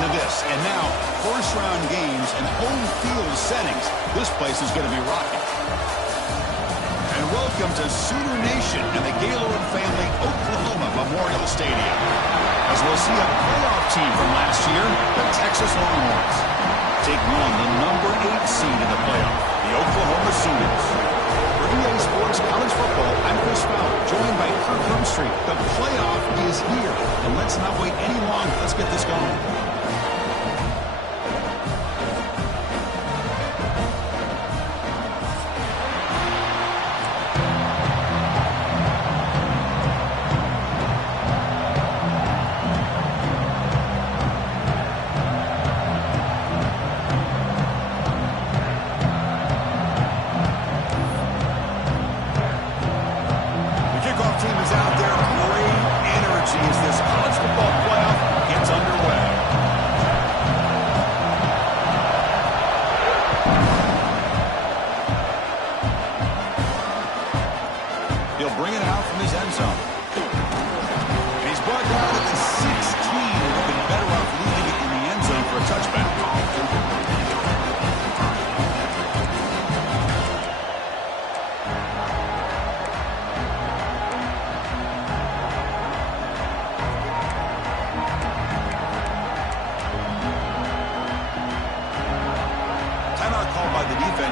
to this. And now, first-round games and home field settings. This place is going to be rocking. And welcome to Sooner Nation and the Gaylord family Oklahoma Memorial Stadium. As we'll see a playoff team from last year, the Texas Longhorns, taking on the number 8 seed in the playoff, the Oklahoma Sooners. For EA Sports College Football, I'm Chris Fowler, joined by Kirk Humstreet. The playoff is here, and let's not wait any longer. Let's get this going.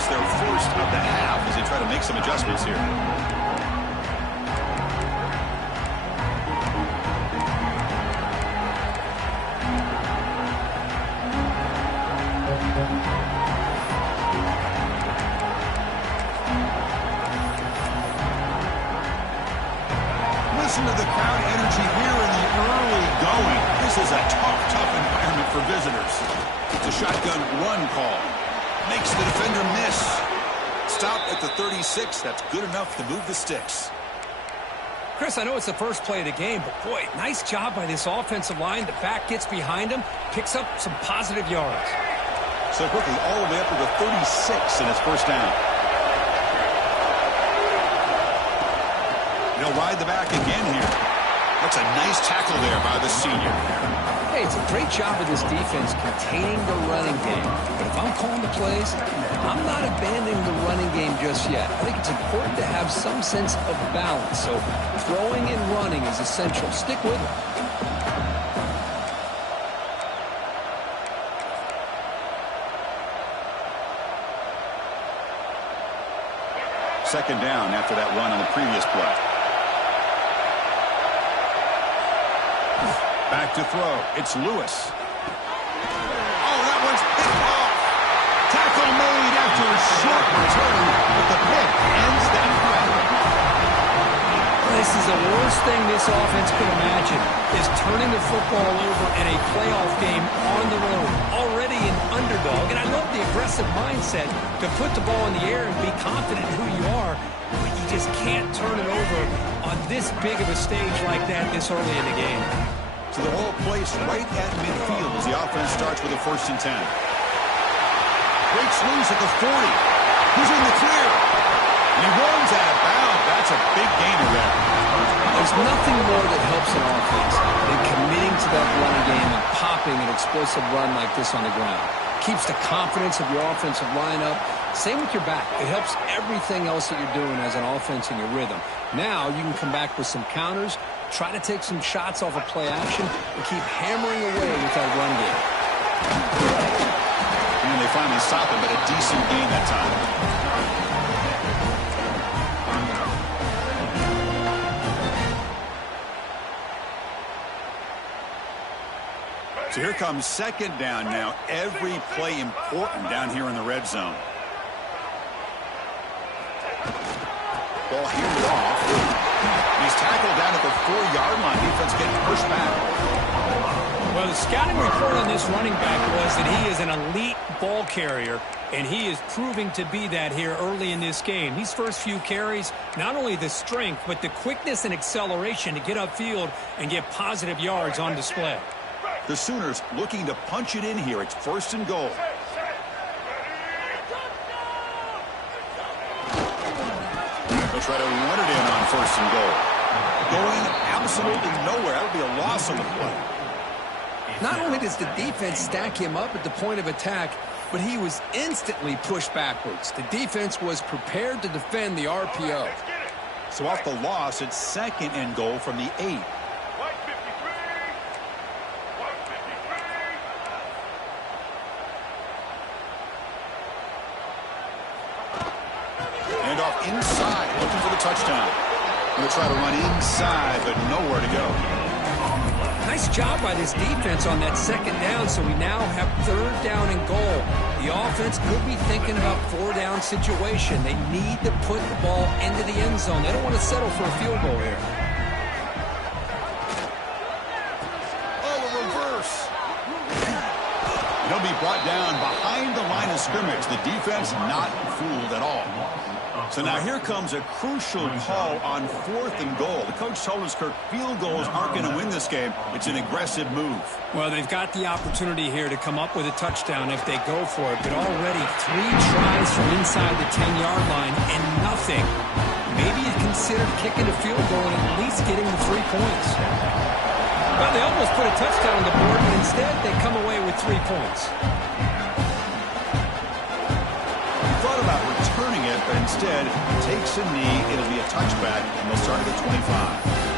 their first of the half as they try to make some adjustments here. Listen to the crowd energy here in the early going. This is a tough environment for visitors. It's a shotgun run call. Makes the defender miss. Stop at the 36. That's good enough to move the sticks. Chris, I know it's the first play of the game, but boy, nice job by this offensive line. The back gets behind him, picks up some positive yards. So quickly, all the way up to the 36 in his first down. He'll ride the back again here. That's a nice tackle there by the senior. Hey, it's a great job of this defense containing the running game. But if I'm calling the plays, I'm not abandoning the running game just yet. I think it's important to have some sense of balance. So throwing and running is essential. Stick with it. Second down after that run on the previous play. Back to throw. It's Lewis. Oh, that one's picked off. Tackle made after a short return, but the pick ends that play. This is the worst thing this offense could imagine, is turning the football over in a playoff game on the road. Already an underdog, and I love the aggressive mindset to put the ball in the air and be confident in who you are, but you just can't turn it over on this big of a stage like that this early in the game. So the ball placed right at midfield as the offense starts with a 1st and 10. Breaks loose at the 40. He's in the clear. And he runs out of bounds. That's a big gainer there. There's nothing more that helps an offense than committing to that running game and popping an explosive run like this on the ground. Keeps the confidence of your offensive lineup. Same with your back. It helps everything else that you're doing as an offense in your rhythm. Now you can come back with some counters, try to take some shots off of play action, and keep hammering away with that run game. And they finally stop him, but a decent gain that time. So here comes second down now. Every play important down here in the red zone. Ball handed off. He's tackled down at the 4-yard line. Defense getting pushed back. Well, the scouting report on this running back was that he is an elite ball carrier, and he is proving to be that here early in this game. These first few carries, not only the strength, but the quickness and acceleration to get upfield and get positive yards on display. The Sooners looking to punch it in here. It's 1st and goal. They'll try to run it in on 1st and goal. Going absolutely nowhere. That'll be a loss on the play. Not only does the defense stack him up at the point of attack, but he was instantly pushed backwards. The defense was prepared to defend the RPO. So off the loss, it's 2nd and goal from the 8. And off inside, looking for the touchdown. Going to try to run inside, but nowhere to go. Nice job by this defense on that 2nd down, so we now have 3rd down and goal. The offense could be thinking about 4-down situation. They need to put the ball into the end zone. They don't want to settle for a field goal here. Oh, a reverse. He'll be brought down behind the line of scrimmage. The defense not fooled at all. So now here comes a crucial call on 4th and goal. The coach told us, Kirk, field goals aren't going to win this game. It's an aggressive move. Well, they've got the opportunity here to come up with a touchdown if they go for it. But already 3 tries from inside the 10-yard line and nothing. Maybe you consider kicking a field goal and at least getting the 3 points. Well, they almost put a touchdown on the board, but instead they come away with 3 points. Thought about returning it, but instead takes a knee. It'll be a touchback, and they'll start at the 25.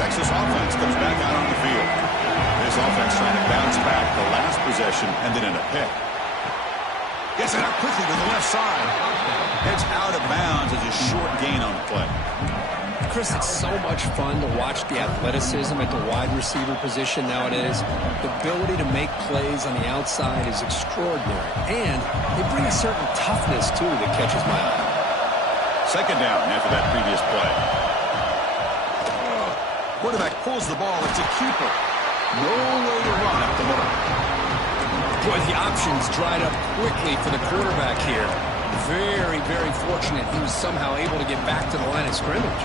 Texas offense comes back out on the field. This offense trying to bounce back the last possession and then in a pick. Gets it out quickly to the left side. It's out of bounds as a short gain on the play. Chris, it's so much fun to watch the athleticism at the wide receiver position nowadays. The ability to make plays on the outside is extraordinary. And they bring a certain toughness, too, that catches my eye. Second down after that previous play. Quarterback pulls the ball. It's a keeper. No way to run up the middle. Boy, the options dried up quickly for the quarterback here. Very, very fortunate he was somehow able to get back to the line of scrimmage.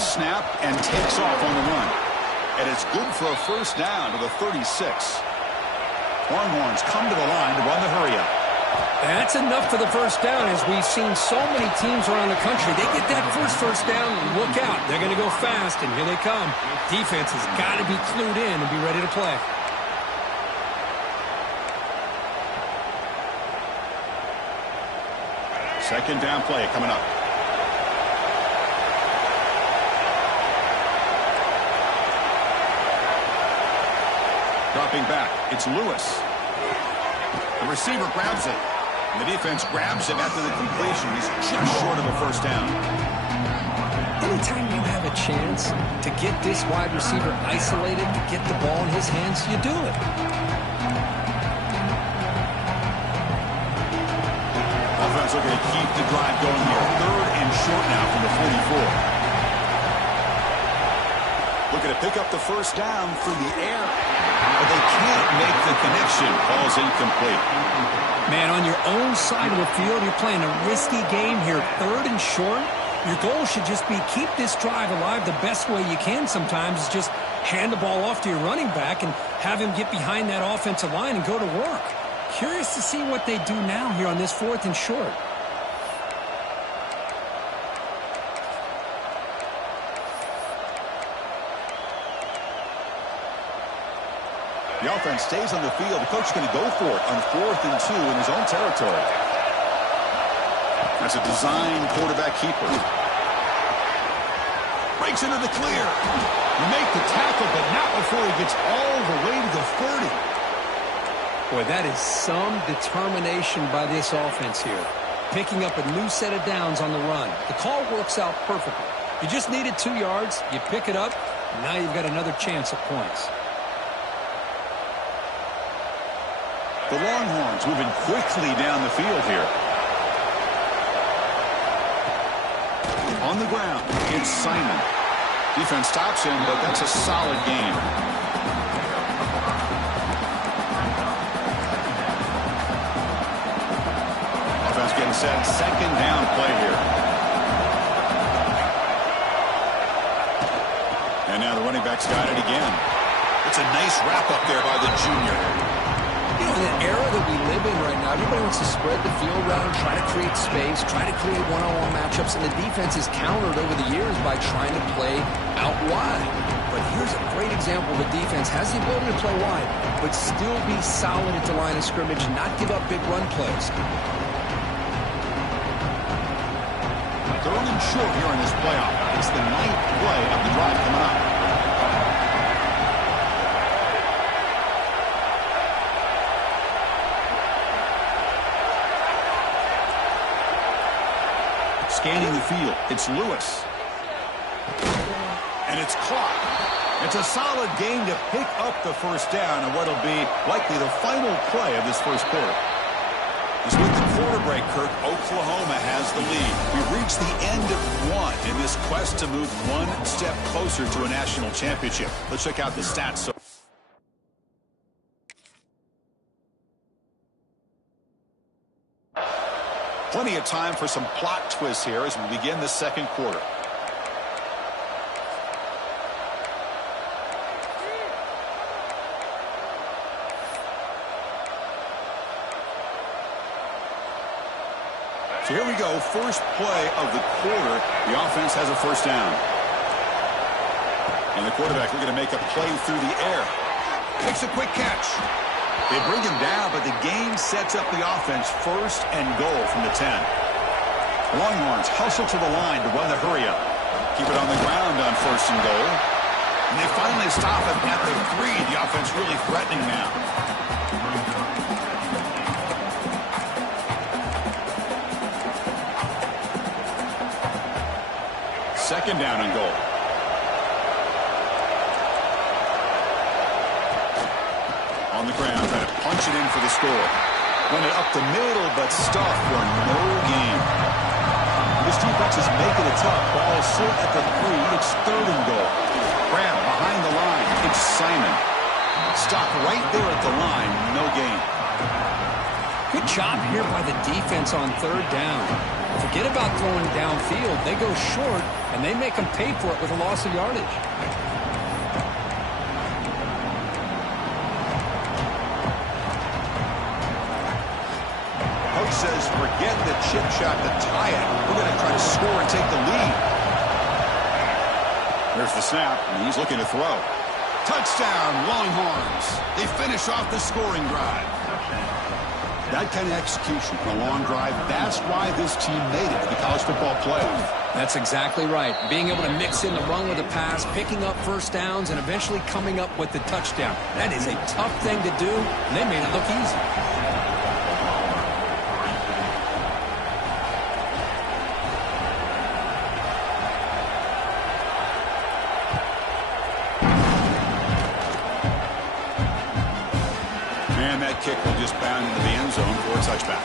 Snap and takes off on the run. And it's good for a first down to the 36. Longhorns come to the line to run the hurry-up. That's enough for the first down, as we've seen so many teams around the country. They get that first down, and look out. They're going to go fast, and here they come. Defense has got to be clued in and be ready to play. Second down play coming up. Dropping back, it's Lewis. The receiver grabs it. And the defense grabs him after the completion. He's just short of a first down. Anytime you have a chance to get this wide receiver isolated, to get the ball in his hands, you do it. Offense looking to keep the drive going here. Third and short now from the 44. Looking to pick up the first down through the air. But they can't make the connection. Ball's incomplete. Man, on your own side of the field, you're playing a risky game here. Third and short. Your goal should just be keep this drive alive the best way you can sometimes is just hand the ball off to your running back and have him get behind that offensive line and go to work. Curious to see what they do now here on this fourth and short. The offense stays on the field. The coach is going to go for it on 4th and 2 in his own territory. That's a design quarterback keeper. Breaks into the clear. You make the tackle, but not before he gets all the way to the 30. Boy, that is some determination by this offense here. Picking up a new set of downs on the run. The call works out perfectly. You just needed 2 yards. You pick it up. And now you've got another chance at points. The Longhorns moving quickly down the field here. On the ground, it's Simon. Defense stops him, but that's a solid game. Offense getting set. Second down play here. And now the running back's got it again. It's a nice wrap up there by the junior. You know, in the era that we live in right now, everybody wants to spread the field around, try to create space, try to create one-on-one matchups, and the defense is countered over the years by trying to play out wide. But here's a great example of a defense has the ability to play wide, but still be solid at the line of scrimmage and not give up big run plays. Third and short here in this playoff. It's the 9th play of the drive coming up. Scanning the field, it's Lewis. And it's caught. It's a solid game to pick up the first down and what'll be likely the final play of this first quarter. As with the quarter break, Kirk, Oklahoma has the lead. We've reached the end of one in this quest to move one step closer to a national championship. Let's check out the stats. Plenty of time for some plot twists here as we begin the second quarter. So here we go, first play of the quarter. The offense has a first down. And the quarterback looking to make a play through the air. Makes a quick catch. They bring him down, but the game sets up the offense first and goal from the 10. Longhorns hustle to the line to run the hurry-up. Keep it on the ground on first and goal. And they finally stop him at the 3. The offense really threatening now. Second down and goal. On the ground, trying to punch it in for the score. Run it up the middle, but stuffed for no gain. This defense is making it tough. Ball sit at the 3. It's third and goal. Grab behind the line. It's Simon. Stop right there at the line. No gain. Good job here by the defense on third down. Forget about throwing downfield. They go short, and they make them pay for it with a loss of yardage. Coach says, forget the chip shot to tie it. We're going to try to score and take the lead. There's the snap, and he's looking to throw. Touchdown, Longhorns. They finish off the scoring drive. That kind of execution on a long drive, that's why this team made it to the college football playoff. That's exactly right. Being able to mix in the run with the pass, picking up first downs, and eventually coming up with the touchdown. That is a tough thing to do, and they made it look easy. And that kick will just bound into the end zone for a touchback.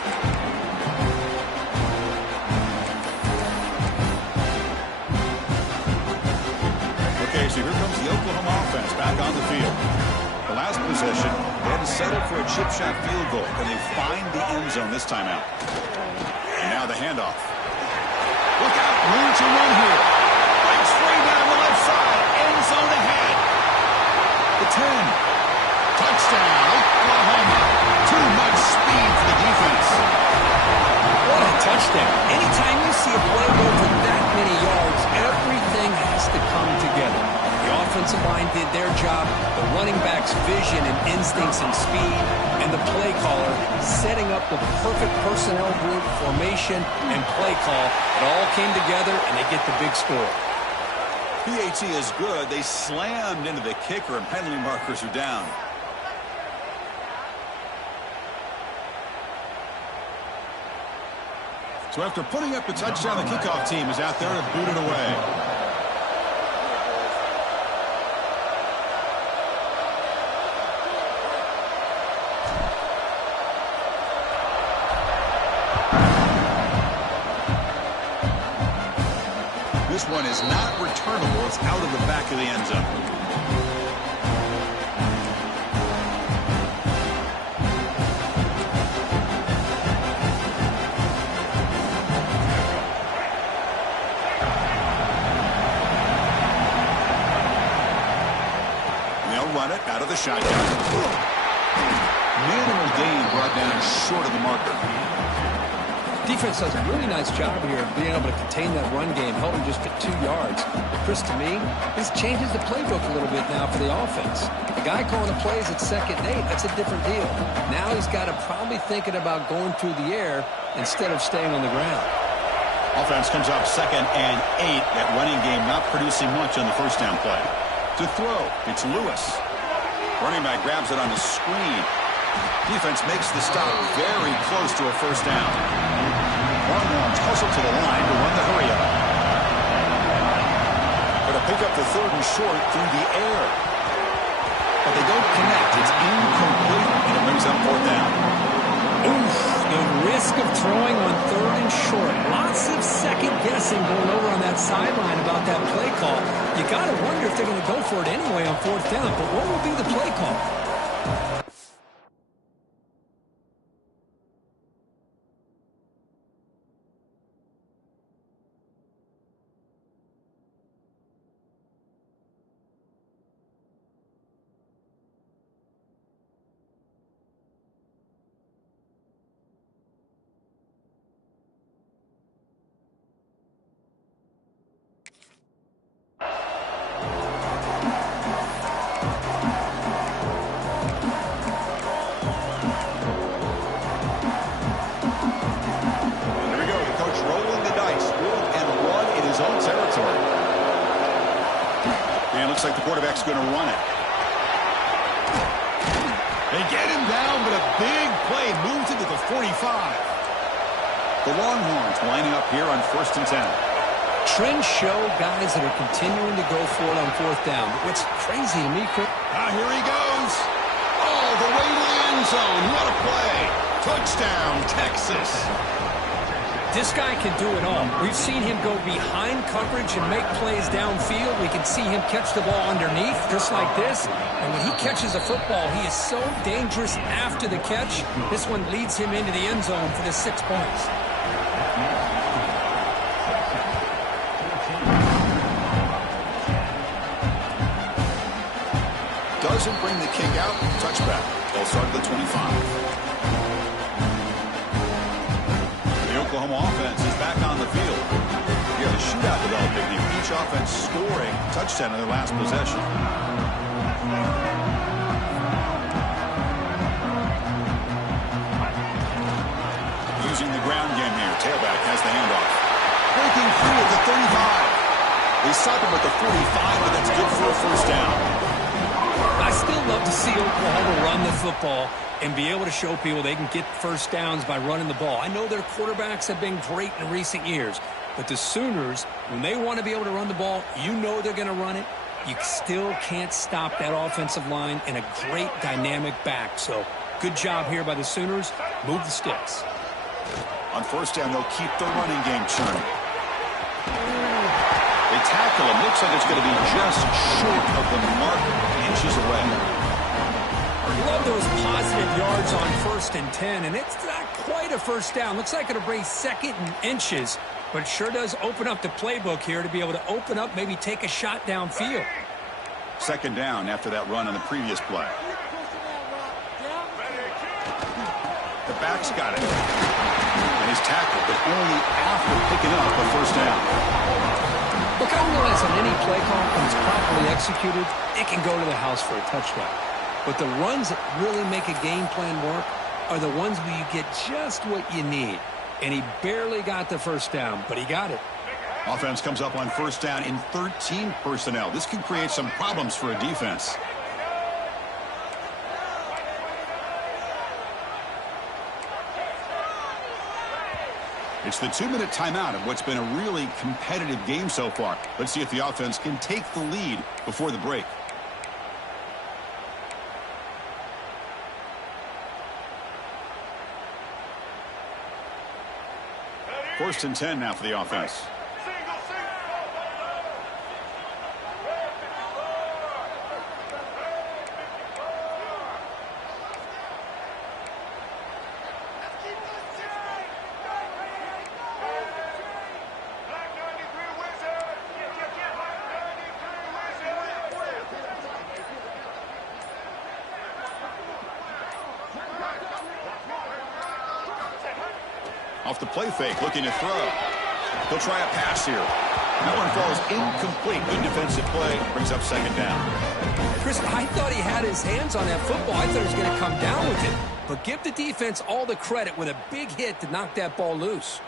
Okay, so here comes the Oklahoma offense back on the field. The last possession, they had to settle for a chip shot field goal, and they find the end zone this time out. And now the handoff. Look out, room to run here. Breaks free down the left side, end zone ahead. The 10. Touchdown, Oklahoma. Too much speed for the defense. What a touchdown. Anytime you see a play go for that many yards, everything has to come together. The offensive line did their job, the running back's vision and instincts and speed, and the play caller setting up the perfect personnel group, formation, and play call. It all came together, and they get the big score. PAT is good. They slammed into the kicker, and penalty markers are down. So after putting up a touchdown, the kickoff team is out there to boot it away. This one is not returnable. It's out of the back of the end zone. Run it out of the shotgun. Minimal gain brought down short of the marker. Defense does a really nice job here of being able to contain that run game, held him just at 2 yards. But Chris, to me, this changes the playbook a little bit now for the offense. The guy calling the plays at 2nd and 8, that's a different deal. Now he's got to probably thinking about going through the air instead of staying on the ground. Offense comes up 2nd and 8. That running game not producing much on the first down play. To throw, it's Lewis. Running back grabs it on the screen. Defense makes the stop very close to a first down. Longhorns hustle to the line to run the hurry-up. Going to pick up the 3rd and short through the air. But they don't connect. It's incomplete, and it brings up 4th down. Oof, the risk of throwing on 3rd and short. Lots of second-guessing going over on that sideline about that play call. You got to wonder if they're going to go for it anyway on 4th down. But what will be the play call? And it looks like the quarterback's going to run it. They get him down, but a big play moves it to the 45. The Longhorns lining up here on 1st and 10. Trends show guys that are continuing to go for it on 4th down. But what's crazy to me, Chris... Here he goes. All the way to the end zone. What a play. Touchdown, Texas. This guy can do it all. We've seen him go behind coverage and make plays downfield. We can see him catch the ball underneath, just like this. And when he catches a football, he is so dangerous after the catch. This one leads him into the end zone for the 6 points. Doesn't bring the kick out. Touchback. They'll start at the 25. The Oklahoma offense is back on the field. You have a shootout developing here. Each offense scoring a touchdown in their last possession. Using the ground game here. Tailback has the handoff. Breaking free at the 35. They stop him at the 45, but that's good for a 1st down. I still love to see Oklahoma run the football and be able to show people they can get 1st downs by running the ball. I know their quarterbacks have been great in recent years, but the Sooners, when they want to be able to run the ball, you know they're going to run it. You still can't stop that offensive line and a great dynamic back. So good job here by the Sooners. Move the sticks. On 1st down, they'll keep the running game churning. They tackle him. Looks like it's going to be just short of the mark, inches away. Love those positive yards on 1st and 10, and it's not quite a 1st down. Looks like it'll bring 2nd and inches, but it sure does open up the playbook here to be able to open up, maybe take a shot downfield. 2nd down after that run on the previous play. The back's got it. And he's tackled, but only after picking up the 1st down. Look, I realize on any play call, when it's properly executed, it can go to the house for a touchdown. But the runs that really make a game plan work are the ones where you get just what you need. And he barely got the 1st down, but he got it. Offense comes up on 1st down in 13 personnel. This can create some problems for a defense. It's the 2-minute timeout of what's been a really competitive game so far. Let's see if the offense can take the lead before the break. First and 10 now for the offense. Off the play fake, looking to throw. He'll try a pass here. That one falls incomplete. Good defensive play. Brings up 2nd down. Chris, I thought he had his hands on that football. I thought he was going to come down with it. But give the defense all the credit with a big hit to knock that ball loose.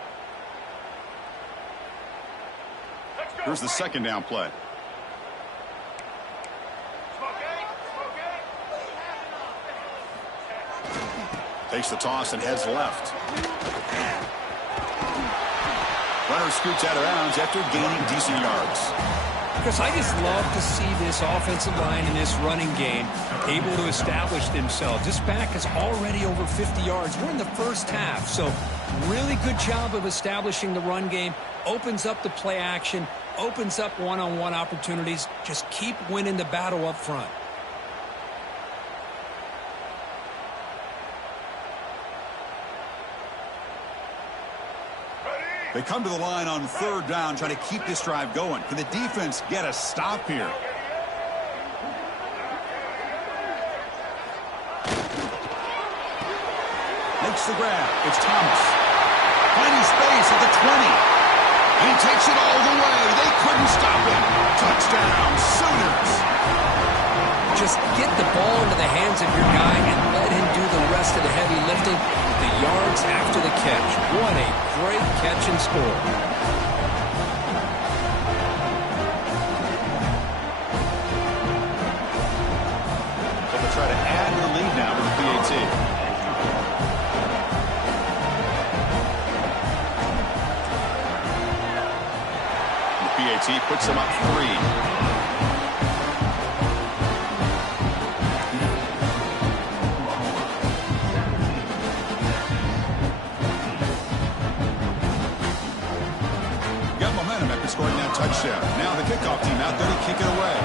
Here's the 2nd down play. Takes the toss and heads left. Runner scoots out of bounds after gaining decent yards. Because I just love to see this offensive line in this running game able to establish themselves. This back is already over 50 yards. We're in the 1st half, so really good job of establishing the run game. Opens up the play action, opens up one-on-one opportunities. Just keep winning the battle up front. They come to the line on 3rd down, trying to keep this drive going. Can the defense get a stop here? Makes the grab. It's Thomas. Finding space at the 20. And he takes it all the way. They couldn't stop him. Touchdown, Sooners. Just get the ball into the hands of your guy and let him do the rest of the heavy lifting. The yards after the catch. What a great catch and score. he puts them up 3. Scoring that touchdown. Now the kickoff team out there to kick it away.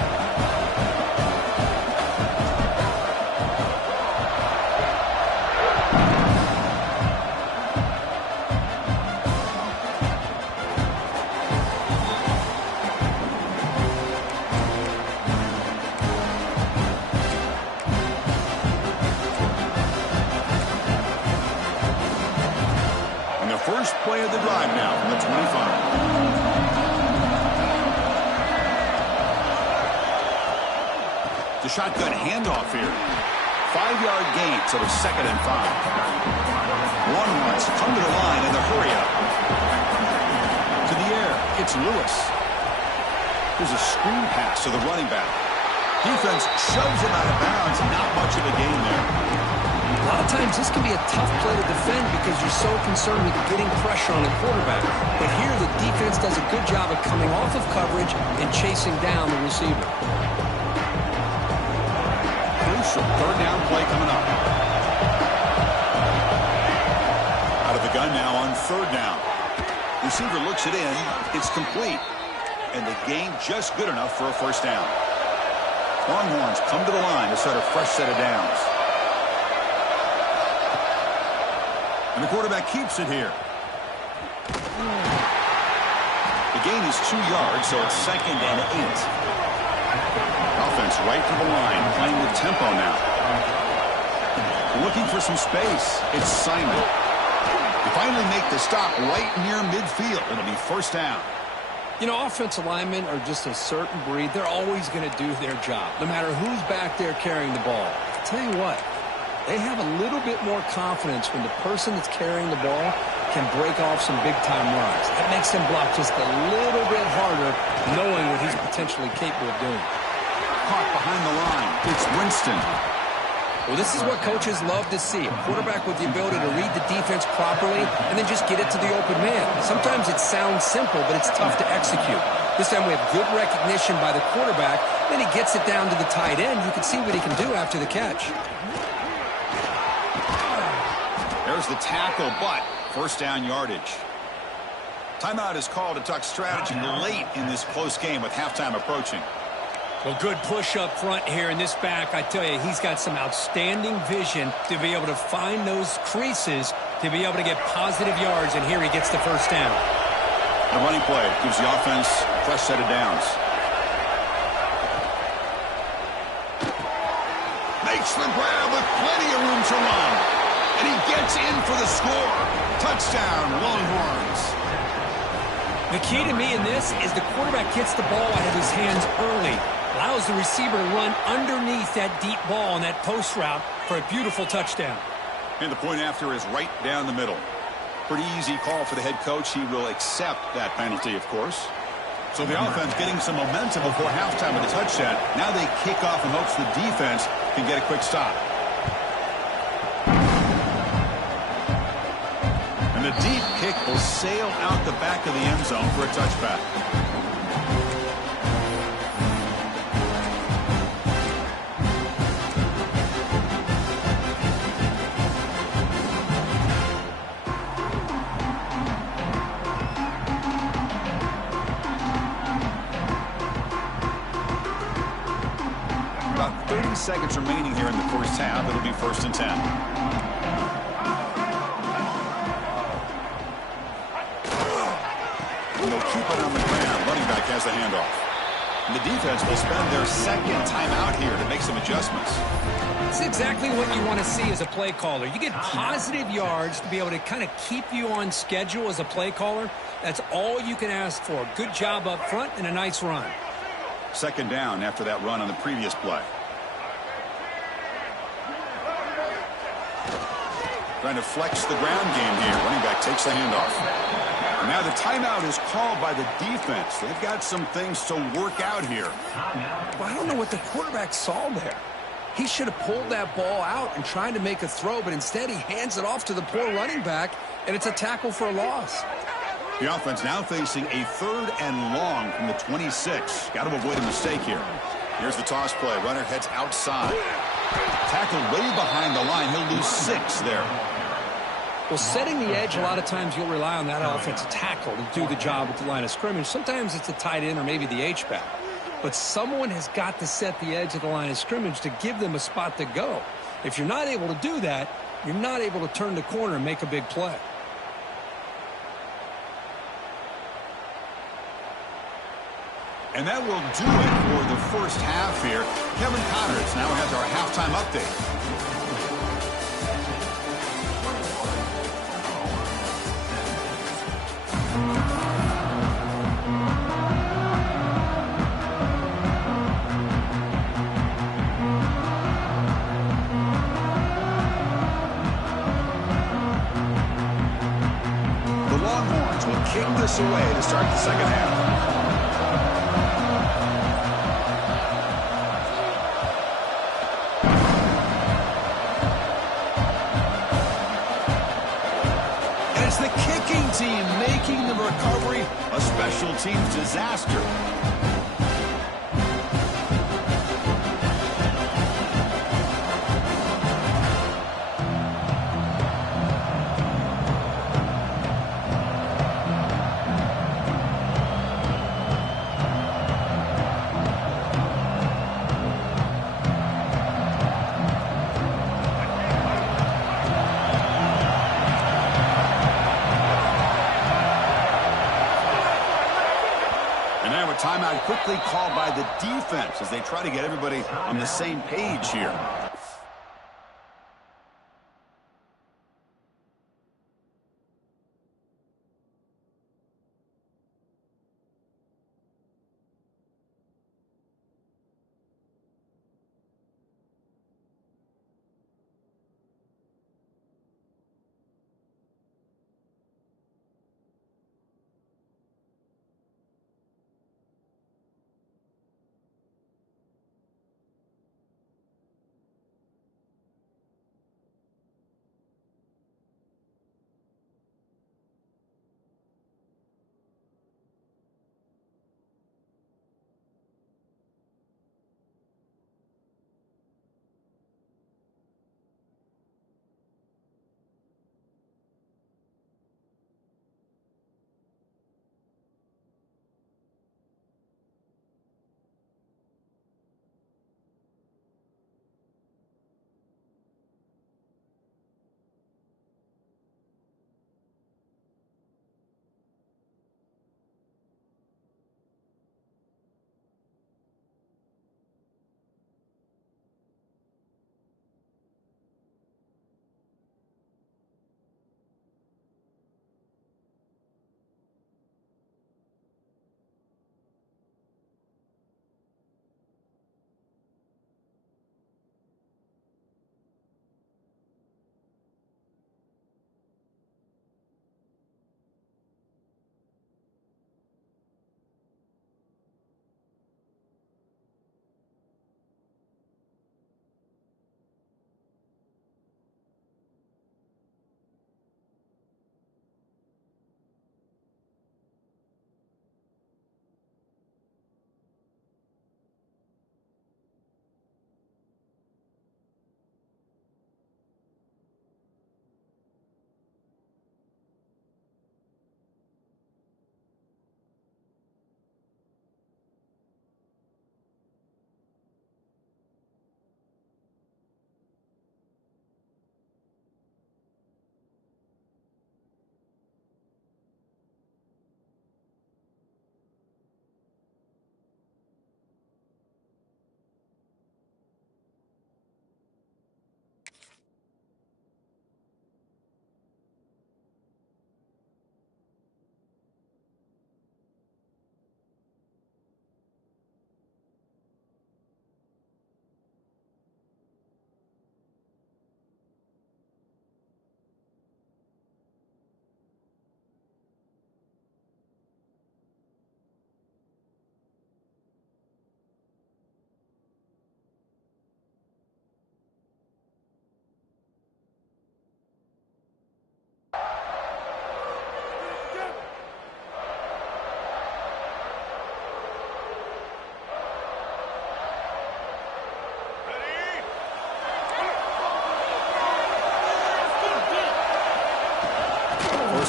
And the first play of the drive now from the 25. The shotgun handoff here. 5-yard gain, so it's 2nd and 5. One wants to come to the line in the hurry up. To the air, it's Lewis. There's a screen pass to the running back. Defense shoves him out of bounds. Not much of a gain there. A lot of times this can be a tough play to defend because you're so concerned with getting pressure on the quarterback. But here the defense does a good job of coming off of coverage and chasing down the receiver. Third down play coming up. Out of the gun now on 3rd down. Receiver looks it in. It's complete. And the gain just good enough for a 1st down. Longhorns come to the line to start a fresh set of downs. And the quarterback keeps it here. The gain is 2 yards, so it's 2nd and 8. Offense right to the line, playing with tempo now. Looking for some space. It's Simon. They finally make the stop right near midfield. It'll be 1st down. You know, offensive linemen are just a certain breed. They're always going to do their job, no matter who's back there carrying the ball. I'll tell you what, they have a little bit more confidence when the person that's carrying the ball can break off some big-time runs. That makes him block just a little bit harder, knowing what he's potentially capable of doing. Caught behind the line. It's Winston. Well, this is what coaches love to see. A quarterback with the ability to read the defense properly and then just get it to the open man. Sometimes it sounds simple, but it's tough to execute. This time we have good recognition by the quarterback. Then he gets it down to the tight end. You can see what he can do after the catch. There's the tackle, but 1st down yardage. Timeout is called to talk strategy late in this close game with halftime approaching. Well, good push up front here in this back. I tell you, he's got some outstanding vision to be able to find those creases, to be able to get positive yards, and here he gets the 1st down. The running play gives the offense a fresh set of downs. Makes the grab with plenty of room to run. And he gets in for the score. Touchdown, Longhorns. The key to me in this is the quarterback gets the ball out of his hands early. Allows the receiver to run underneath that deep ball on that post route for a beautiful touchdown. And the point after is right down the middle. Pretty easy call for the head coach. He will accept that penalty, of course. So the offense getting some momentum before halftime with a touchdown. Now they kick off in hopes the defense can get a quick stop. And the deep kick will sail out the back of the end zone for a touchback. About 30 seconds remaining here in the 1st half. It'll be 1st and 10. And they'll keep it on the ground. Running back has the handoff. And the defense will spend their 2nd timeout here to make some adjustments. It's exactly what you want to see as a play caller. You get positive yards to be able to kind of keep you on schedule as a play caller. That's all you can ask for. Good job up front and a nice run. 2nd down after that run on the previous play. Trying to flex the ground game here. Running back takes the handoff. And now the timeout is called by the defense. They've got some things to work out here. Well, I don't know what the quarterback saw there. He should have pulled that ball out and tried to make a throw, but instead he hands it off to the poor running back, and it's a tackle for a loss. The offense now facing a 3rd and long from the 26. Got to avoid a mistake here. Here's the toss play. Runner heads outside. Tackled way behind the line. He'll lose 6 there. Well, setting the edge, a lot of times you'll rely on that offensive tackle to do the job at the line of scrimmage. Sometimes it's a tight end or maybe the H-back. But someone has got to set the edge of the line of scrimmage to give them a spot to go. If you're not able to do that, you're not able to turn the corner and make a big play. And that will do it for the first half here. Kevin Connors now has our halftime update. The Longhorns will kick this away to start the second half. Team making the recovery a special teams disaster. Timeout quickly called by the defense as they try to get everybody on the same page here.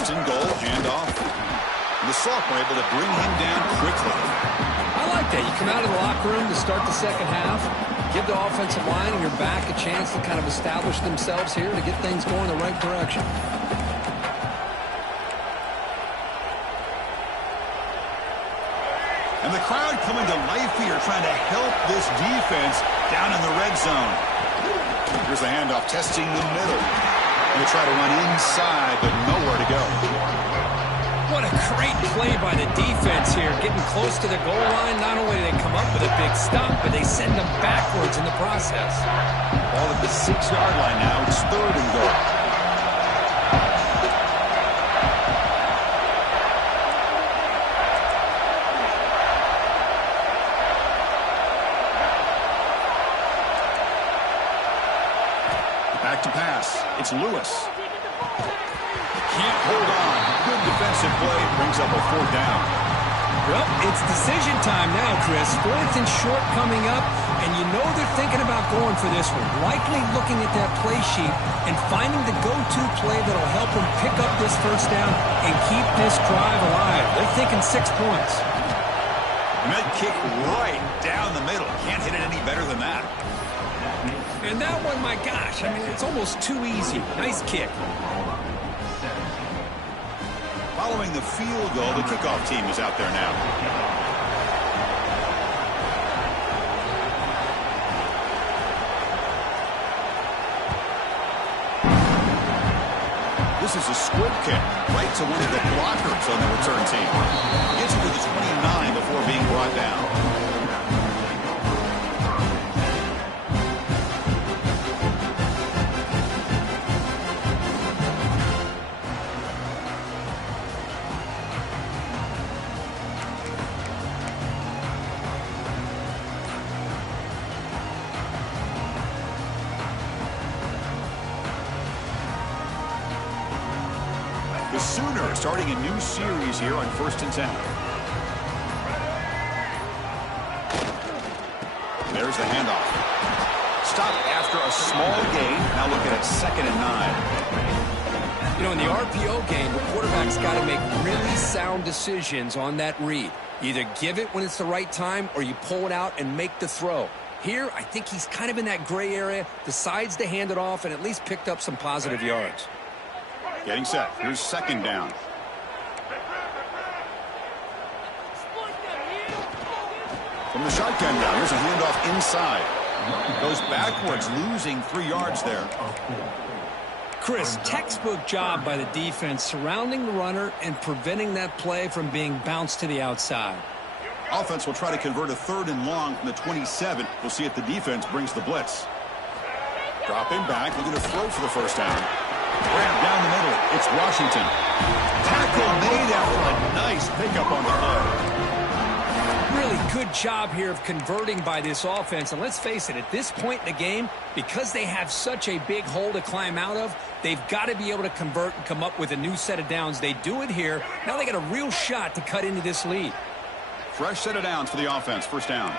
First and goal, handoff. And the sophomore able to bring him down quickly. I like that. You come out of the locker room to start the second half, give the offensive line and your back a chance to kind of establish themselves here to get things going the right direction. And the crowd coming to life here, trying to help this defense down in the red zone. Here's the handoff, testing the middle. He'll try to run inside, but nowhere to go. What a great play by the defense here, getting close to the goal line. Not only do they come up with a big stop, but they send them backwards in the process. Ball at the 6-yard line now. It's third and goal. Back to pass. It's Lewis. Can't hold on. Good defensive play. Brings up a fourth down. Well, it's decision time now, Chris. Fourth and short coming up, and you know they're thinking about going for this one. Likely looking at that play sheet and finding the go-to play that'll help them pick up this first down and keep this drive alive. They're thinking 6 points. And that kick right down the middle. Can't hit it any better than that. And that one, my gosh, I mean, it's almost too easy. Nice kick. Following the field goal, the kickoff team is out there now. This is a squib kick right to one of the blockers on the return team. Gets it to the 29 before being brought down. The Sooners starting a new series here on 1st and 10. There's the handoff. Stop after a small gain. Now looking at 2nd and 9. You know, in the RPO game, the quarterback's got to make really sound decisions on that read. Either give it when it's the right time or you pull it out and make the throw. Here, I think he's kind of in that gray area, decides to hand it off and at least picked up some positive yards. Getting set. Here's 2nd down. From the shotgun down, here's a handoff inside. Goes backwards, losing 3 yards there. Chris, textbook job by the defense surrounding the runner and preventing that play from being bounced to the outside. Offense will try to convert a 3rd and long from the 27. We'll see if the defense brings the blitz. Dropping back, looking to throw for the first down. Grab down the middle. It's Washington. Tackle made after a nice pickup on the play. Really good job here of converting by this offense. And let's face it, at this point in the game, because they have such a big hole to climb out of, they've got to be able to convert and come up with a new set of downs. They do it here. Now they got a real shot to cut into this lead. Fresh set of downs for the offense. First down.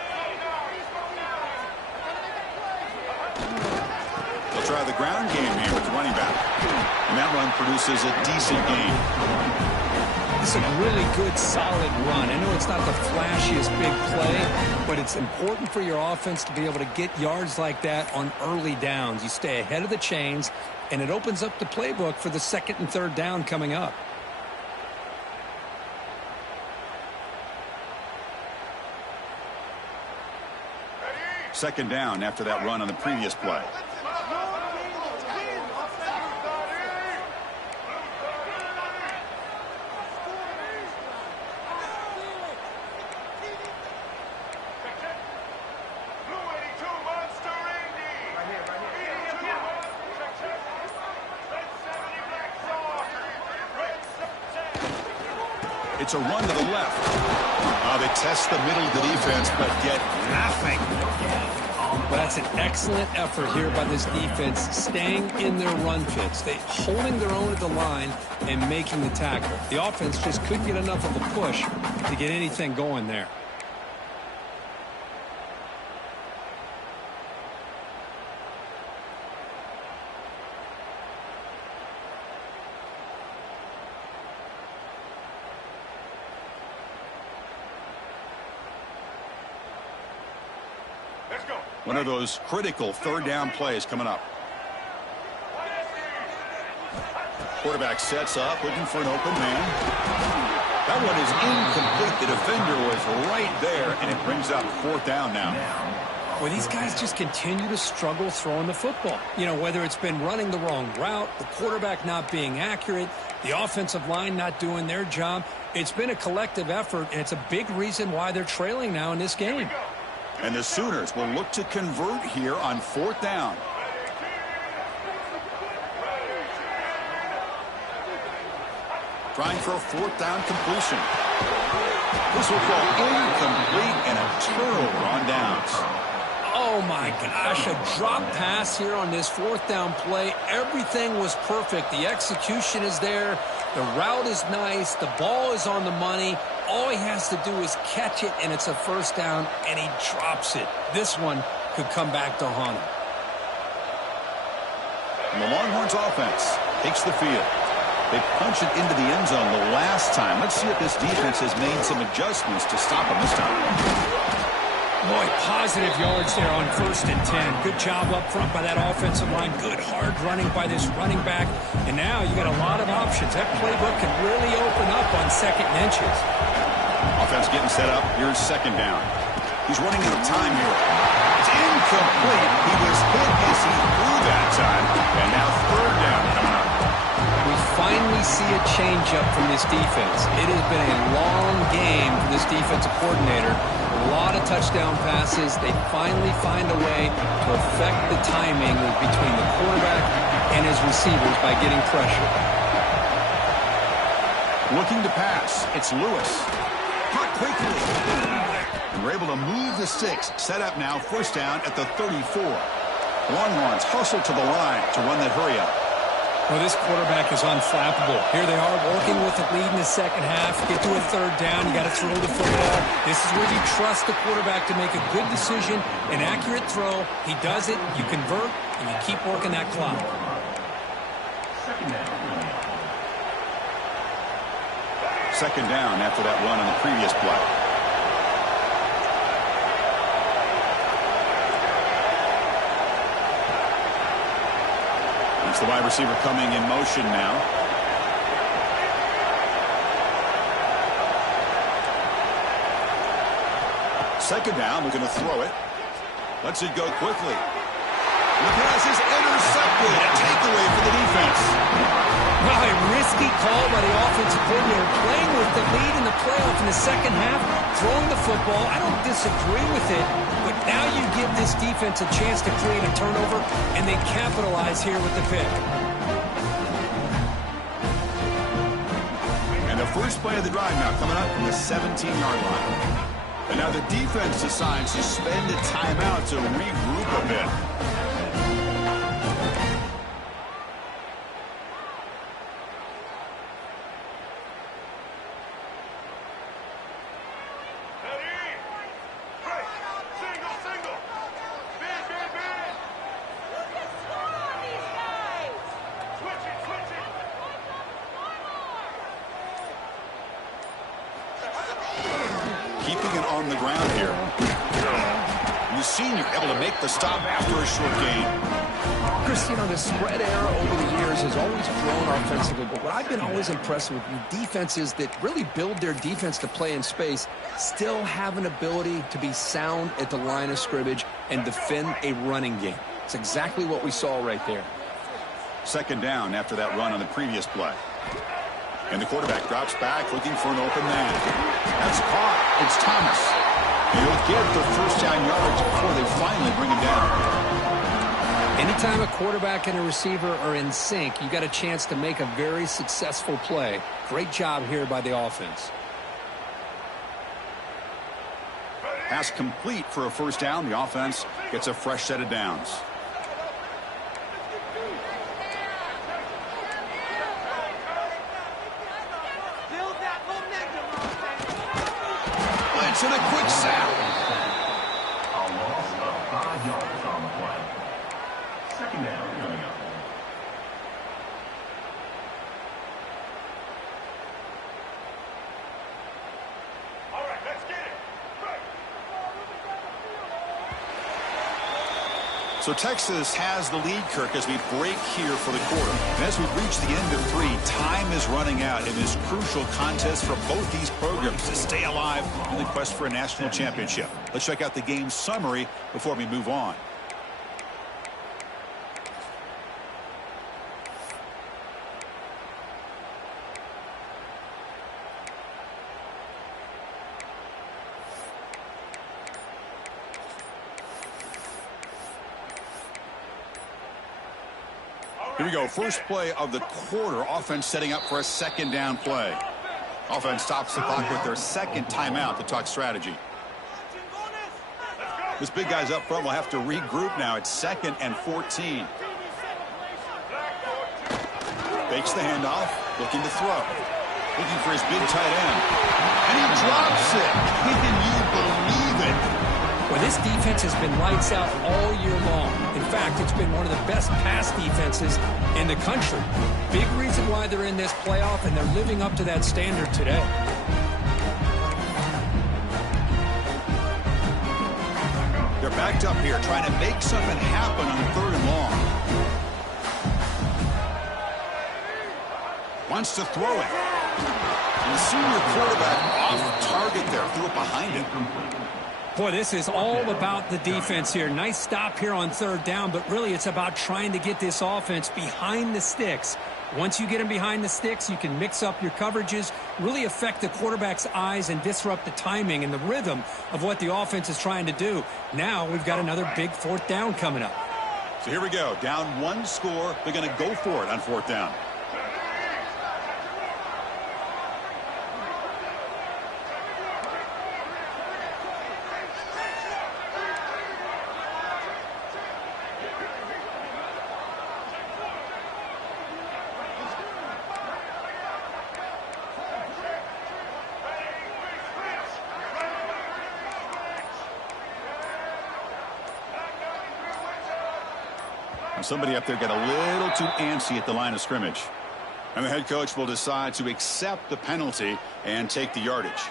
They'll try the ground game here with the running back. And that run produces a decent gain. This is a really good, solid run. I know it's not the flashiest big play, but it's important for your offense to be able to get yards like that on early downs. You stay ahead of the chains, and it opens up the playbook for the 2nd and 3rd down coming up. Second down after that run on the previous play. It's a run to the left. They test the middle of the defense, but get nothing. Well, that's an excellent effort here by this defense, staying in their run fits. They holding their own at the line and making the tackle. The offense just couldn't get enough of a push to get anything going there. One of those critical third down plays coming up. Quarterback sets up, looking for an open man. That one is incomplete. The defender was right there, and it brings up fourth down now. Well, these guys just continue to struggle throwing the football. You know, whether it's been running the wrong route, the quarterback not being accurate, the offensive line not doing their job. It's been a collective effort, and it's a big reason why they're trailing now in this game. And the Sooners will look to convert here on fourth down. Trying for a fourth down completion. This will fall incomplete and a turnover on downs. Oh, my gosh, a drop pass here on this fourth down play. Everything was perfect. The execution is there. The route is nice. The ball is on the money. All he has to do is catch it, and it's a first down, and he drops it. This one could come back to haunt him. And the Longhorns offense takes the field. They punch it into the end zone the last time. Let's see if this defense has made some adjustments to stop them this time. Boy, positive yards there on 1st and 10. Good job up front by that offensive line. Good hard running by this running back. And now you got a lot of options. That playbook can really open up on 2nd and inches. Offense getting set up. Here's second down. He's running out of time here. It's incomplete. He was hit as he threw that time. And now third down coming up. We finally see a change-up from this defense. It has been a long game for this defensive coordinator. A lot of touchdown passes. They finally find a way to affect the timing between the quarterback and his receivers by getting pressure. Looking to pass. It's Lewis. Caught quickly. And we're able to move the sticks. Set up now, first down at the 34. Longhorns hustle to the line to run that hurry up. Well, this quarterback is unflappable. Here they are working with the lead in the second half. Get to a third down. You got to throw the football. This is where you trust the quarterback to make a good decision, an accurate throw. He does it, you convert, and you keep working that clock. Second down after that run on the previous play. It's the wide receiver coming in motion now. Second down, we're going to throw it. Lets it go quickly. The pass is intercepted. A takeaway for the defense. Well, a risky call by the offensive coordinator, playing with the lead in the playoff in the second half, throwing the football. I don't disagree with it, but now you give this defense a chance to create a turnover, and they capitalize here with the pick. And the first play of the drive now coming up from the 17-yard line. And now the defense decides to spend a timeout to regroup a bit. Keeping it on the ground here. The senior able to make the stop after a short gain. Chris, you know, the spread era over the years has always grown offensively, but what I've been always impressed with defenses that really build their defense to play in space still have an ability to be sound at the line of scrimmage and defend a running game. It's exactly what we saw right there. Second down after that run on the previous play. And the quarterback drops back looking for an open man. That's caught. It's Thomas. He'll get the first down yards before they finally bring him down. Anytime a quarterback and a receiver are in sync, you got a chance to make a very successful play. Great job here by the offense. Pass complete for a first down. The offense gets a fresh set of downs. And a quick sack. A loss of 5 yards on the play. Second down coming up. All right, let's get it. Right. So Texas has the lead, Kirk, as we break here for the quarter. And as we reach the end of 3, time is running out in this crucial contest for both these programs to stay alive in the quest for a national championship. Let's check out the game summary before we move on. Here we go. First play of the quarter. Offense setting up for a second down play. Offense stops the clock with their second timeout to talk strategy. This big guy's up front will have to regroup now. It's 2nd and 14. Fakes the handoff. Looking to throw. Looking for his big tight end. And he drops it. Can you believe it? Well, this defense has been lights out all year long. In fact, it's been one of the best pass defenses in the country. Big reason why they're in this playoff, and they're living up to that standard today. They're backed up here, trying to make something happen on 3rd and long. Wants to throw it. And the senior quarterback off target there. Threw it behind him. Boy, this is all about the defense here. Nice stop here on 3rd down, but really it's about trying to get this offense behind the sticks. Once you get them behind the sticks, you can mix up your coverages, really affect the quarterback's eyes and disrupt the timing and the rhythm of what the offense is trying to do. Now we've got another big 4th down coming up. So here we go. Down 1 score. They're going to go for it on 4th down. Somebody up there got a little too antsy at the line of scrimmage. And the head coach will decide to accept the penalty and take the yardage.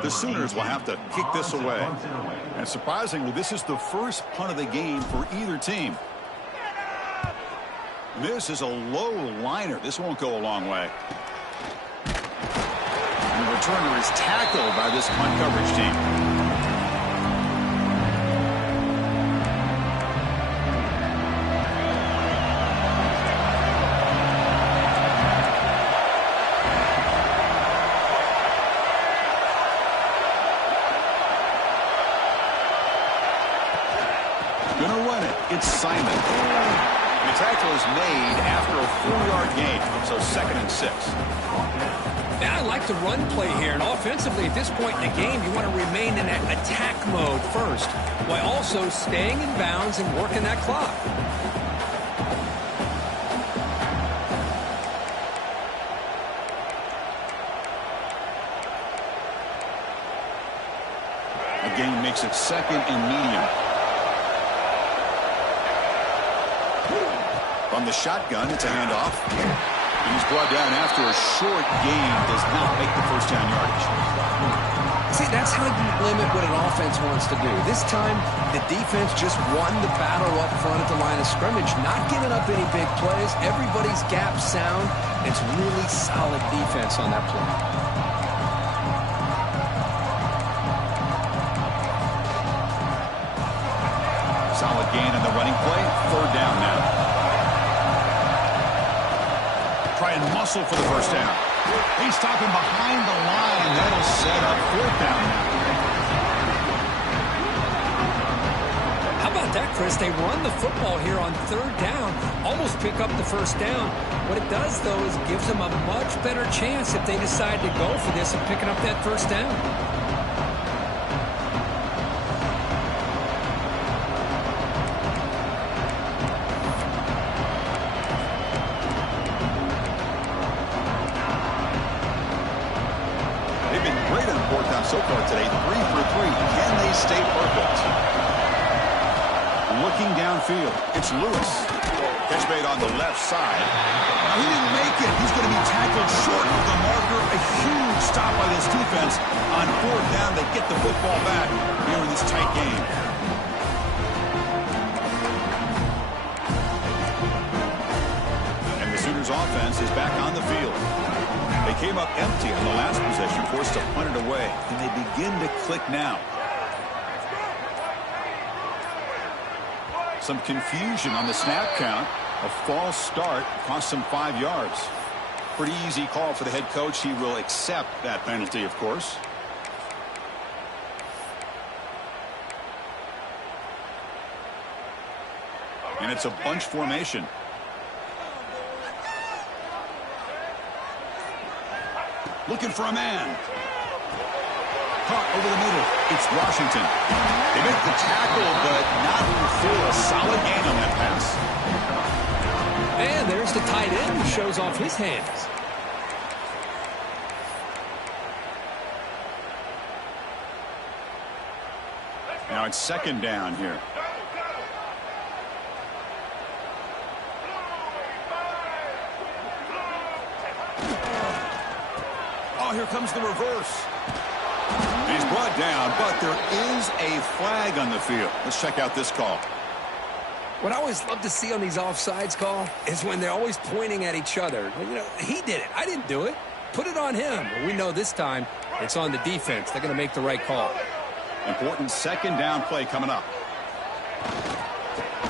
The Sooners will have to kick this away. And surprisingly, this is the first punt of the game for either team. This is a low liner. This won't go a long way. And the returner is tackled by this punt coverage team. It's Simon. The tackle is made after a 4-yard gain, so 2nd and 6. Now I like the run play here, and offensively at this point in the game, you want to remain in that attack mode first, while also staying in bounds and working that clock. The game makes it 2nd and medium. From the shotgun, it's a handoff. And he's brought down after a short gain. Does not make the 1st down yardage. See, that's how you limit what an offense wants to do. This time, the defense just won the battle up front at the line of scrimmage, not giving up any big plays. Everybody's gap sound. It's really solid defense on that play. Solid gain on the running play. 3rd down now. Try and muscle for the 1st down. He's stopping behind the line. That'll set up 4th down. How about that, Chris? They run the football here on 3rd down, almost pick up the 1st down. What it does, though, is gives them a much better chance if they decide to go for this of picking up that 1st down. So far today, 3 for 3. Can they stay perfect? Looking downfield, it's Lewis. Catch made on the left side. Now, he didn't make it. He's going to be tackled short of the marker. A huge stop by this defense. On 4th down, they get the football back here in this tight game. defense is back on the field. They came up empty on the last possession, forced to punt it away, and they begin to click now. Some confusion on the snap count. A false start cost him 5 yards. Pretty easy call for the head coach. He will accept that penalty, of course. And it's a bunch formation. Looking for a man. Caught over the middle. It's Washington. They make the tackle, but not full. A solid gain on that pass. And there's the tight end who shows off his hands. Now it's second down here. Oh, here comes the reverse. He's brought down, but there is a flag on the field. Let's check out this call. What I always love to see on these offsides call is when they're always pointing at each other. You know, he did it. I didn't do it. Put it on him. Well, we know this time it's on the defense. They're going to make the right call. Important second down play coming up.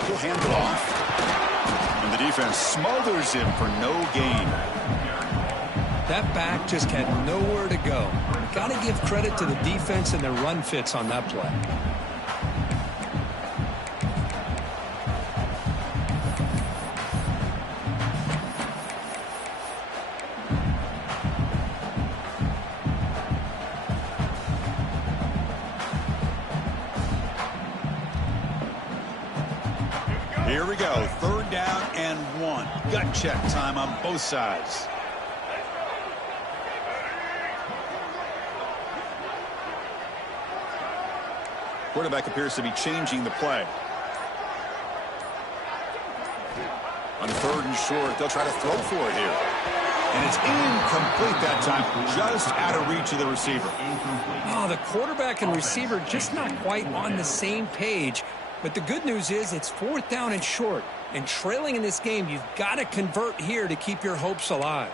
He'll hand it off. And the defense smothers him for no gain. That back just had nowhere to go. Got to give credit to the defense and their run fits on that play. Here we go. Third down and 1. Gut check time on both sides. Quarterback appears to be changing the play. On third and short, they'll try to throw for it here. And it's incomplete that time, just out of reach of the receiver. Oh, the quarterback and receiver just not quite on the same page. But the good news is it's fourth down and short. And trailing in this game, you've got to convert here to keep your hopes alive.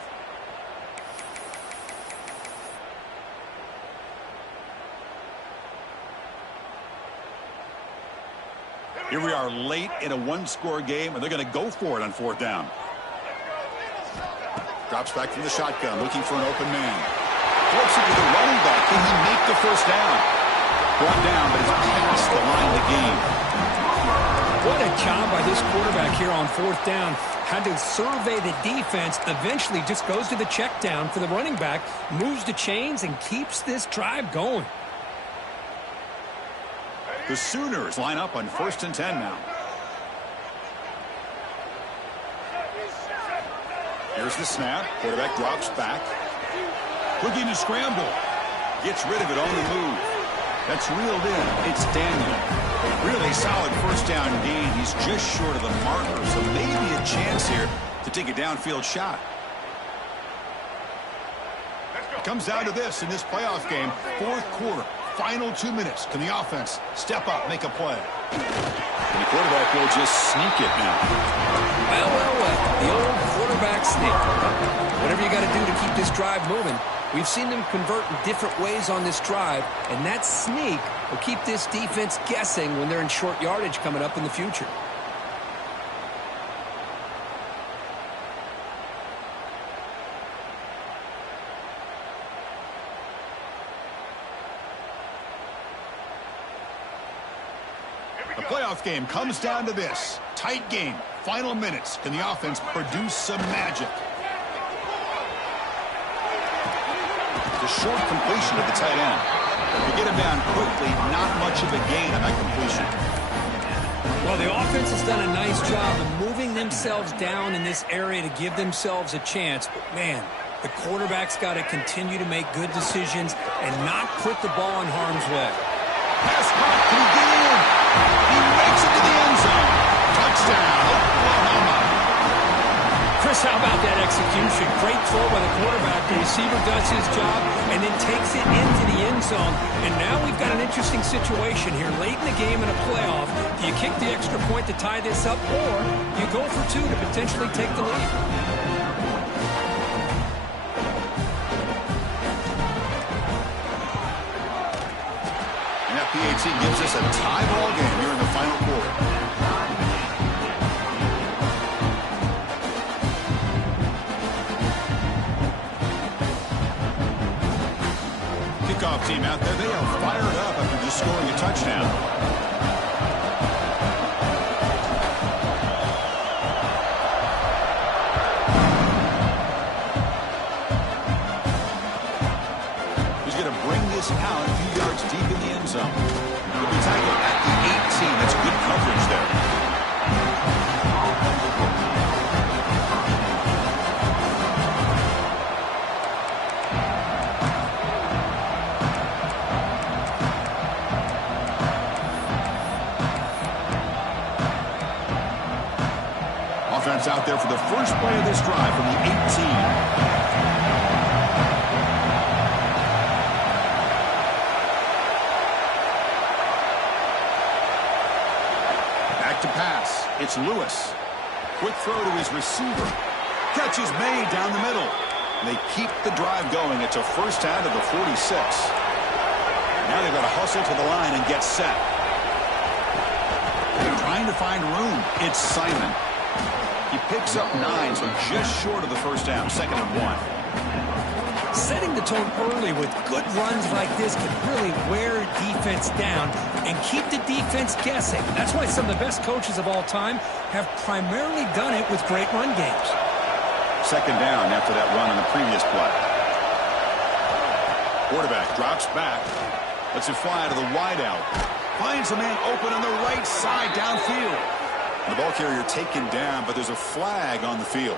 Here we are late in a one-score game, and they're going to go for it on fourth down. Drops back from the shotgun, looking for an open man. Flips it to the running back. Can he make the first down? Brought down, but it's past the line of the game. What a job by this quarterback here on fourth down. Had to survey the defense, eventually just goes to the check down for the running back, moves the chains, and keeps this drive going. The Sooners line up on 1st and 10 now. Here's the snap. Quarterback drops back. Looking to scramble. Gets rid of it on the move. That's reeled in. It's Daniel. Really solid first down gain. He's just short of the marker, so maybe a chance here to take a downfield shot. It comes down to this in this playoff game. Fourth quarter. Final 2 minutes. Can the offense step up, make a play? And the quarterback will just sneak it now. Well. The old quarterback sneak. Whatever you got to do to keep this drive moving. We've seen them convert in different ways on this drive, and that sneak will keep this defense guessing when they're in short yardage coming up in the future. The playoff game comes down to this. Tight game. Final minutes. Can the offense produce some magic? The short completion of the tight end. To get him down quickly, not much of a gain on that completion. Well, the offense has done a nice job of moving themselves down in this area to give themselves a chance. But, man, the quarterback's got to continue to make good decisions and not put the ball in harm's way. Pass caught. Can he get in? He makes it to the end zone. Touchdown, Oklahoma. Chris, how about that execution? Great throw by the quarterback. The receiver does his job and then takes it into the end zone. And now we've got an interesting situation here. Late in the game in a playoff, do you kick the extra point to tie this up, or you go for two to potentially take the lead? PAT gives us a tie ball game here in the final quarter. Kickoff team out there. They are fired up after just scoring a touchdown. Out a few yards deep in the end zone. He'll be tackled at the 18. That's good coverage there. Offense out there for the first play of this drive from the 18. To pass. It's Lewis. Quick throw to his receiver. Catch is made down the middle. They keep the drive going. It's a first down to the 46. Now they've got to hustle to the line and get set. They're trying to find room. It's Simon. He picks up 9, so just short of the first down. 2nd and 1. Setting the tone early with good runs like this can really wear a defense down and keep the defense guessing. That's why some of the best coaches of all time have primarily done it with great run games. 2nd down after that run on the previous play. Quarterback drops back. Lets it fly to the wideout. Finds a man open on the right side downfield. The ball carrier taken down, but there's a flag on the field.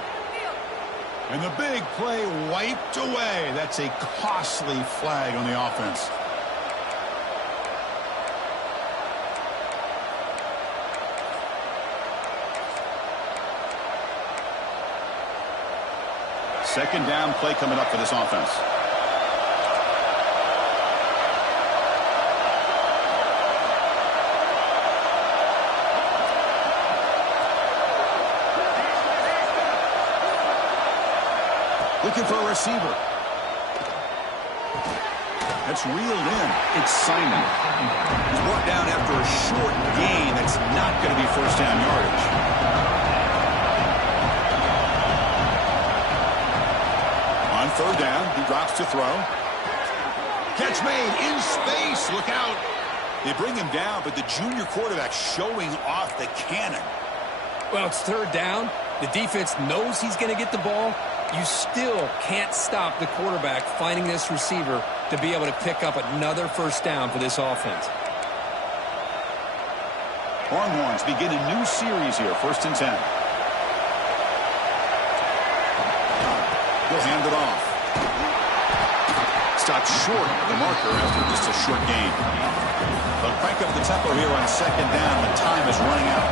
And the big play wiped away. That's a costly flag on the offense. Second down play coming up for this offense. Looking for a receiver. That's reeled in. It's Simon. He's brought down after a short gain. That's not going to be first down yardage. On 3rd down, he drops to throw. Catch made in space. Look out. They bring him down, but the junior quarterback showing off the cannon. Well, it's 3rd down. The defense knows he's going to get the ball. You still can't stop the quarterback finding this receiver to be able to pick up another first down for this offense. Longhorns begin a new series here, 1st and 10. He'll hand it off. Stopped short of the marker after just a short gain. They'll crank up the tempo here on 2nd down when time is running out.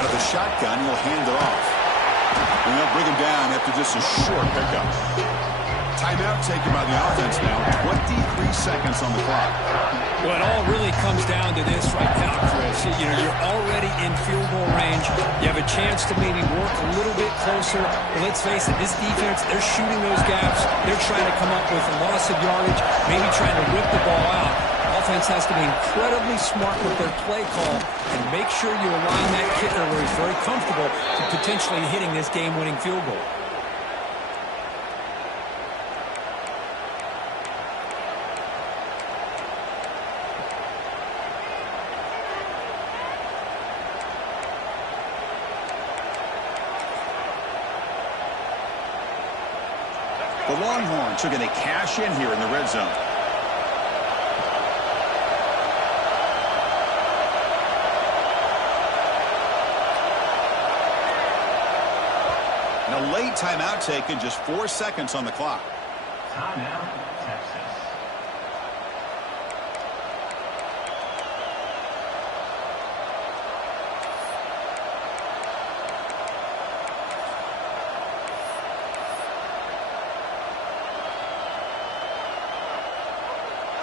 Out of the shotgun, he'll hand it off. And they'll bring him down after just a short pickup. Timeout taken by the offense now. 23 seconds on the clock. Well, it all really comes down to this right now, Chris. You know, you're already in field goal range. You have a chance to maybe work a little bit closer. But let's face it, this defense, they're shooting those gaps. They're trying to come up with a loss of yardage, maybe trying to rip the ball out. Offense has to be incredibly smart with their play call and make sure you align that kicker where he's very comfortable to potentially hitting this game-winning field goal. The Longhorns are going to cash in here in the red zone. A late timeout taken, just 4 seconds on the clock. Timeout, Texas.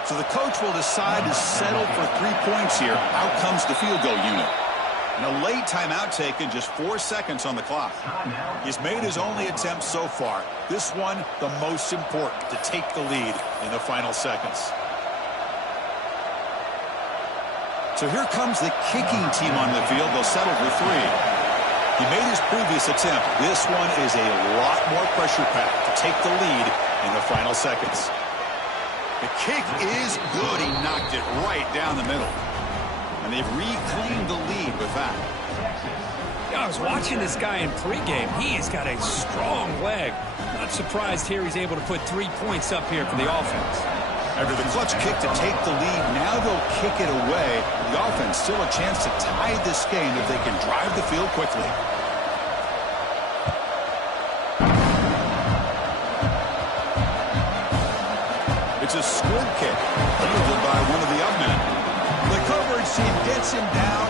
So the coach will decide to settle for 3 points here. Out comes the field goal unit. And a late timeout taken, just 4 seconds on the clock. He's made his only attempt so far. This one, the most important, to take the lead in the final seconds. So here comes the kicking team on the field. They'll settle for 3. He made his previous attempt. This one is a lot more pressure packed to take the lead in the final seconds. The kick is good. He knocked it right down the middle. And they've reclaimed the lead with that. I was watching this guy in pregame. He has got a strong leg. Not surprised here he's able to put 3 points up here for the offense. After the clutch kick to take the lead, now they'll kick it away. The offense still a chance to tie this game if they can drive the field quickly. It's a squib kick.